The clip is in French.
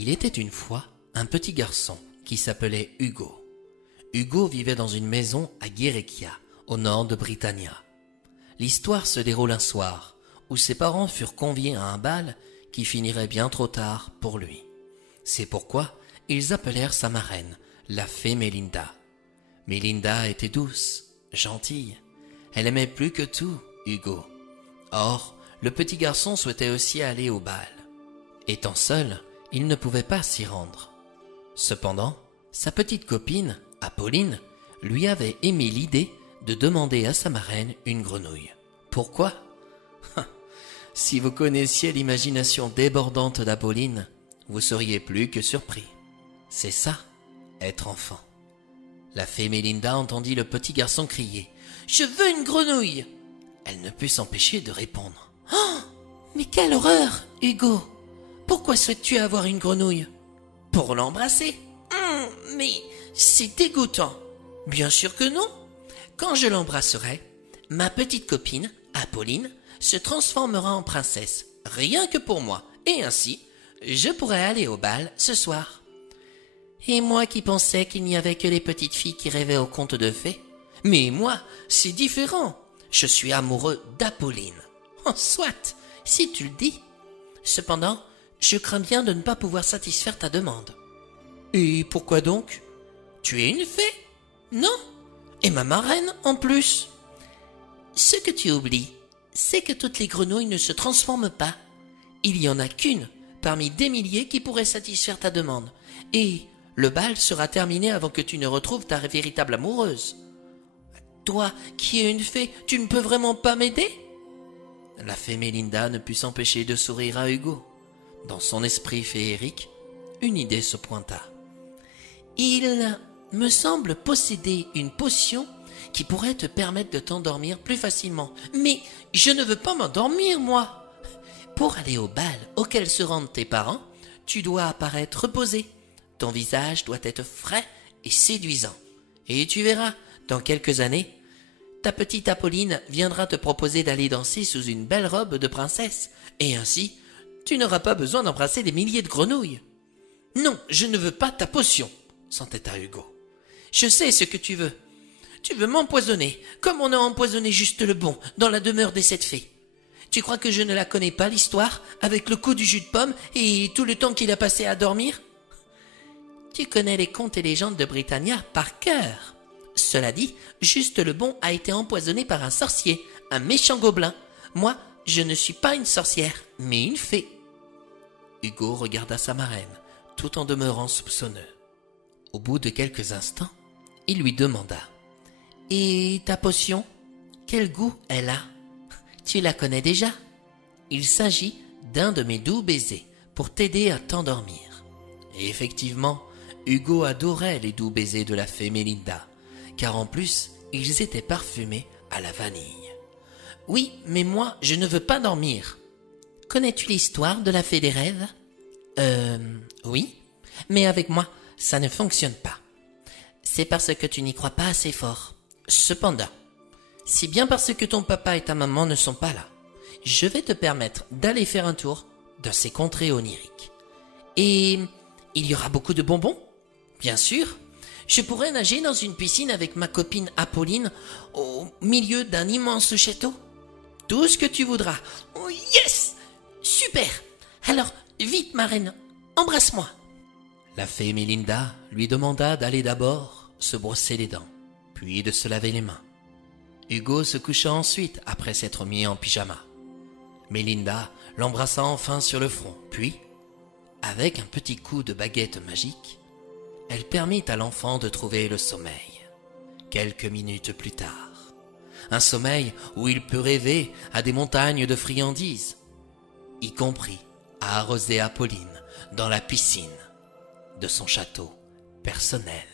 Il était une fois un petit garçon qui s'appelait Hugo. Hugo vivait dans une maison à Guéréquia, au nord de Britannia. L'histoire se déroule un soir où ses parents furent conviés à un bal qui finirait bien trop tard pour lui. C'est pourquoi ils appelèrent sa marraine, la fée Mélinda. Mélinda était douce, gentille. Elle aimait plus que tout Hugo. Or, le petit garçon souhaitait aussi aller au bal. Étant seul, il ne pouvait pas s'y rendre. Cependant, sa petite copine, Apolline, lui avait émis l'idée de demander à sa marraine une grenouille. Pourquoi ? Si vous connaissiez l'imagination débordante d'Apolline, vous seriez plus que surpris. C'est ça, être enfant. La fée Mélinda entendit le petit garçon crier « Je veux une grenouille !» Elle ne put s'empêcher de répondre « Oh, mais quelle horreur, Hugo ! Pourquoi souhaites-tu avoir une grenouille ? Pour l'embrasser ? Mais c'est dégoûtant. Bien sûr que non. Quand je l'embrasserai, ma petite copine, Apolline, se transformera en princesse, rien que pour moi, et ainsi, je pourrai aller au bal ce soir. Et moi qui pensais qu'il n'y avait que les petites filles qui rêvaient aux contes de fées. Mais moi, c'est différent. Je suis amoureux d'Apolline. Oh, soit, si tu le dis. Cependant, je crains bien de ne pas pouvoir satisfaire ta demande. Et pourquoi donc ? Tu es une fée ? Non ? Et ma marraine en plus ? Ce que tu oublies, c'est que toutes les grenouilles ne se transforment pas. Il y en a qu'une parmi des milliers qui pourrait satisfaire ta demande. Et le bal sera terminé avant que tu ne retrouves ta véritable amoureuse. Toi, qui es une fée, tu ne peux vraiment pas m'aider ? La fée Mélinda ne put s'empêcher de sourire à Hugo. Dans son esprit féerique, une idée se pointa. Il me semble posséder une potion qui pourrait te permettre de t'endormir plus facilement. Mais je ne veux pas m'endormir, moi. Pour aller au bal auquel se rendent tes parents, tu dois apparaître reposé. Ton visage doit être frais et séduisant. Et tu verras, dans quelques années, ta petite Apolline viendra te proposer d'aller danser sous une belle robe de princesse. Et ainsi, tu n'auras pas besoin d'embrasser des milliers de grenouilles. Non, je ne veux pas ta potion, s'entêta Hugo. Je sais ce que tu veux. Tu veux m'empoisonner, comme on a empoisonné Juste le Bon dans la demeure des 7 fées. Tu crois que je ne la connais pas, l'histoire, avec le coup du jus de pomme et tout le temps qu'il a passé à dormir ? Tu connais les contes et légendes de Britannia par cœur. Cela dit, Juste le Bon a été empoisonné par un sorcier, un méchant gobelin. Moi, je ne suis pas une sorcière, mais une fée. Hugo regarda sa marraine, tout en demeurant soupçonneux. Au bout de quelques instants, il lui demanda « Et ta potion, quel goût elle a ? Tu la connais déjà ? Il s'agit d'un de mes doux baisers pour t'aider à t'endormir. » Et effectivement, Hugo adorait les doux baisers de la fée Mélinda, car en plus, ils étaient parfumés à la vanille. « Oui, mais moi, je ne veux pas dormir. » « Connais-tu l'histoire de la fée des rêves ? Oui, mais avec moi, ça ne fonctionne pas. C'est parce que tu n'y crois pas assez fort. Cependant, c'est bien parce que ton papa et ta maman ne sont pas là. Je vais te permettre d'aller faire un tour dans ces contrées oniriques. Et il y aura beaucoup de bonbons ? Bien sûr. Je pourrais nager dans une piscine avec ma copine Apolline au milieu d'un immense château. Tout ce que tu voudras. Oh yes ! Super ! Alors, vite, marraine, embrasse-moi. La fée Mélinda lui demanda d'aller d'abord se brosser les dents, puis de se laver les mains. Hugo se coucha ensuite après s'être mis en pyjama. Mélinda l'embrassa enfin sur le front, puis, avec un petit coup de baguette magique, elle permit à l'enfant de trouver le sommeil. Quelques minutes plus tard, un sommeil où il peut rêver à des montagnes de friandises, y compris à arroser Apolline dans la piscine de son château personnel.